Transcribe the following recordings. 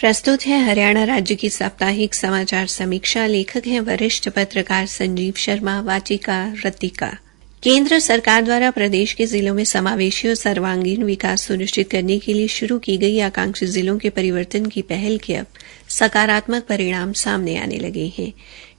प्रस्तुत है हरियाणा राज्य की साप्ताहिक समाचार समीक्षा। लेखक हैं वरिष्ठ पत्रकार संजीव शर्मा। वाचिका रतिका। केंद्र सरकार द्वारा प्रदेश के जिलों में समावेशी और सर्वांगीण विकास सुनिश्चित करने के लिए शुरू की गई आकांक्षी जिलों के परिवर्तन की पहल के अब सकारात्मक परिणाम सामने आने लगे हैं।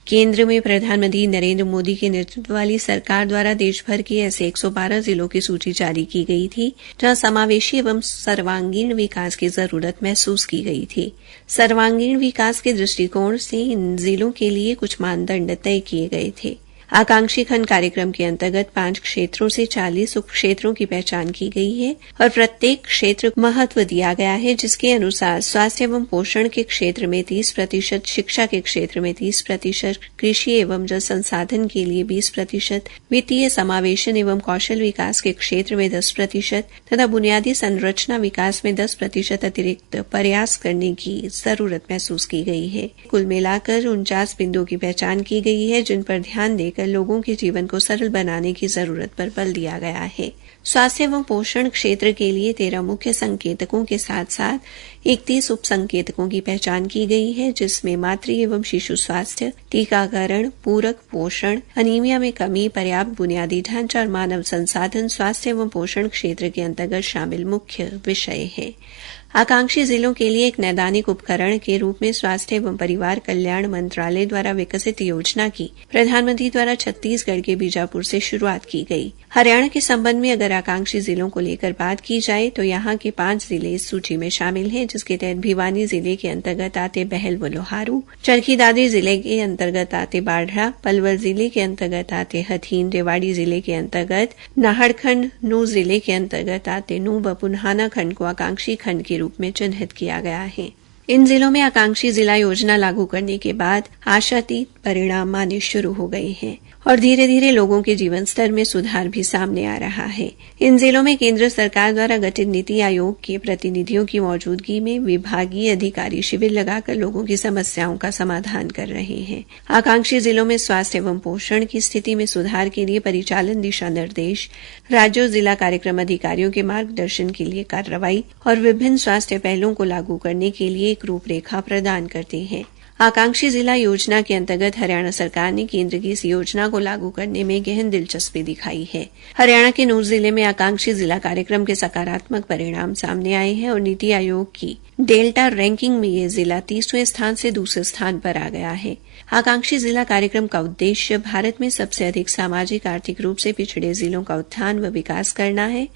केंद्र में प्रधानमंत्री नरेंद्र मोदी के नेतृत्व वाली सरकार द्वारा देश भर के ऐसे 112 जिलों की सूची जारी की गई थी जहां समावेशी एवं सर्वांगीण विकास की जरूरत महसूस की गई थी। सर्वांगीण विकास के दृष्टिकोण से इन जिलों के लिए कुछ मानदंड तय किए गए थे। आकांक्षी खंड कार्यक्रम के अंतर्गत 5 क्षेत्रों से 40 उप क्षेत्रों की पहचान की गई है और प्रत्येक क्षेत्र को महत्व दिया गया है, जिसके अनुसार स्वास्थ्य एवं पोषण के क्षेत्र में 30%, शिक्षा के क्षेत्र में 30%, कृषि एवं जल संसाधन के लिए 20%, वित्तीय समावेशन एवं कौशल विकास के क्षेत्र में 10% तथा बुनियादी संरचना विकास में 10% अतिरिक्त प्रयास करने की जरूरत महसूस की गई है। कुल मिलाकर 49 बिंदुओं की पहचान की गई है जिन पर ध्यान देकर लोगों के जीवन को सरल बनाने की जरूरत पर बल दिया गया है। स्वास्थ्य एवं पोषण क्षेत्र के लिए 13 मुख्य संकेतकों के साथ साथ 31 उप संकेतकों की पहचान की गई है, जिसमें मातृ एवं शिशु स्वास्थ्य, टीकाकरण, पूरक पोषण, अनीमिया में कमी, पर्याप्त बुनियादी ढांचा और मानव संसाधन स्वास्थ्य एवं पोषण क्षेत्र के अंतर्गत शामिल मुख्य विषय है। आकांक्षी जिलों के लिए एक नैदानिक उपकरण के रूप में स्वास्थ्य एवं परिवार कल्याण मंत्रालय द्वारा विकसित योजना की प्रधानमंत्री द्वारा छत्तीसगढ़ के बीजापुर से शुरुआत की गई। हरियाणा के संबंध में अगर आकांक्षी जिलों को लेकर बात की जाए तो यहाँ के 5 जिले इस सूची में शामिल हैं, जिसके तहत भिवानी जिले के अंतर्गत आते बहल व लोहारू, चरखी दादरी जिले के अंतर्गत आते बाढ़ा, पलवल जिले के अंतर्गत आते हथीन, रेवाड़ी जिले के अंतर्गत नाहड़खंड, नूह जिले के अंतर्गत आते नूह व पुन्हाना खंड को आकांक्षी खंड के रूप में चिन्हित किया गया है। इन जिलों में आकांक्षी जिला योजना लागू करने के बाद आशातीत परिणाम आने शुरू हो गए हैं और धीरे धीरे लोगों के जीवन स्तर में सुधार भी सामने आ रहा है। इन जिलों में केंद्र सरकार द्वारा गठित नीति आयोग के प्रतिनिधियों की मौजूदगी में विभागीय अधिकारी शिविर लगाकर लोगों की समस्याओं का समाधान कर रहे हैं। आकांक्षी जिलों में स्वास्थ्य एवं पोषण की स्थिति में सुधार के लिए परिचालन दिशा निर्देश, राज्य और जिला कार्यक्रम अधिकारियों के मार्गदर्शन के लिए कार्रवाई और विभिन्न स्वास्थ्य पहलों को लागू करने के लिए एक रूपरेखा प्रदान करते हैं। आकांक्षी जिला योजना के अंतर्गत हरियाणा सरकार ने केंद्र की इस योजना को लागू करने में गहन दिलचस्पी दिखाई है। हरियाणा के नूह जिले में आकांक्षी जिला कार्यक्रम के सकारात्मक परिणाम सामने आए हैं और नीति आयोग की डेल्टा रैंकिंग में ये जिला 30वें स्थान से दूसरे स्थान पर आ गया है। आकांक्षी जिला कार्यक्रम का उद्देश्य भारत में सबसे अधिक सामाजिक आर्थिक रूप से पिछड़े जिलों का उत्थान व विकास करना है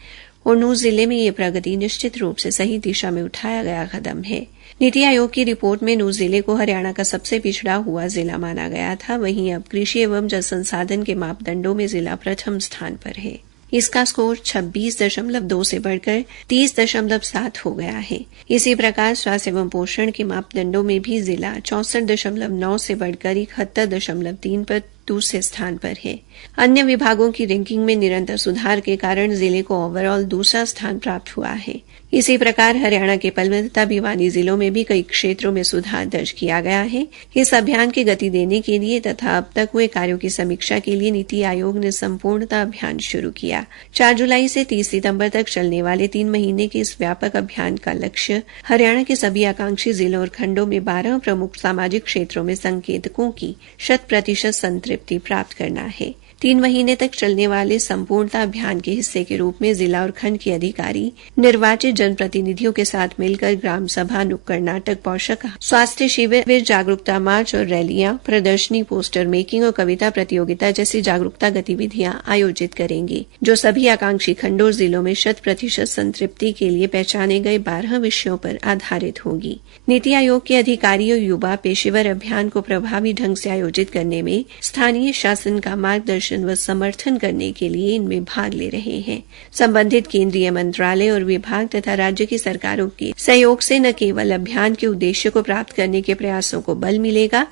और नूह जिले में ये प्रगति निश्चित रूप से सही दिशा में उठाया गया कदम है। नीति आयोग की रिपोर्ट में नूह जिले को हरियाणा का सबसे पिछड़ा हुआ जिला माना गया था। वहीं अब कृषि एवं जल संसाधन के मापदंडों में जिला प्रथम स्थान पर है। इसका स्कोर 26.2 से बढ़कर 30.7 हो गया है। इसी प्रकार स्वास्थ्य एवं पोषण के मापदंडों में भी जिला 64.9 से बढ़कर 71.3 पर दूसरे स्थान पर है। अन्य विभागों की रैंकिंग में निरंतर सुधार के कारण जिले को ओवरऑल दूसरा स्थान प्राप्त हुआ है। इसी प्रकार हरियाणा के पलवल तथा भिवानी जिलों में भी कई क्षेत्रों में सुधार दर्ज किया गया है। इस अभियान की गति देने के लिए तथा अब तक हुए कार्यों की समीक्षा के लिए नीति आयोग ने संपूर्णता अभियान शुरू किया। 4 जुलाई से 30 सितंबर तक चलने वाले 3 महीने के इस व्यापक अभियान का लक्ष्य हरियाणा के सभी आकांक्षी जिलों और खंडों में 12 प्रमुख सामाजिक क्षेत्रों में संकेतकों की 100% संतृप्ति प्राप्त करना है। 3 महीने तक चलने वाले संपूर्णता अभियान के हिस्से के रूप में जिला और खंड के अधिकारी निर्वाचित जनप्रतिनिधियों के साथ मिलकर ग्राम सभा, नुक्कड़ नाटक, पोषक स्वास्थ्य शिविर, जागरूकता मार्च और रैलियां, प्रदर्शनी, पोस्टर मेकिंग और कविता प्रतियोगिता जैसी जागरूकता गतिविधियां आयोजित करेंगे, जो सभी आकांक्षी खंडों और जिलों में 100% संतृप्ति के लिए पहचाने गए 12 विषयों पर आधारित होगी। नीति आयोग के अधिकारी और युवा पेशेवर अभियान को प्रभावी ढंग से आयोजित करने में स्थानीय शासन का मार्गदर्शन व समर्थन करने के लिए इनमें भाग ले रहे हैं। संबंधित केंद्रीय मंत्रालय और विभाग तथा राज्य की सरकारों के सहयोग से न केवल अभियान के उद्देश्य को प्राप्त करने के प्रयासों को बल मिलेगा,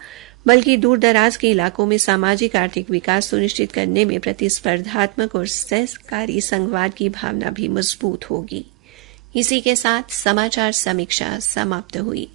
बल्कि दूर दराज के इलाकों में सामाजिक आर्थिक विकास सुनिश्चित करने में प्रतिस्पर्धात्मक और सहकारी संघवाद की भावना भी मजबूत होगी। इसी के साथ समाचार समीक्षा समाप्त हुई।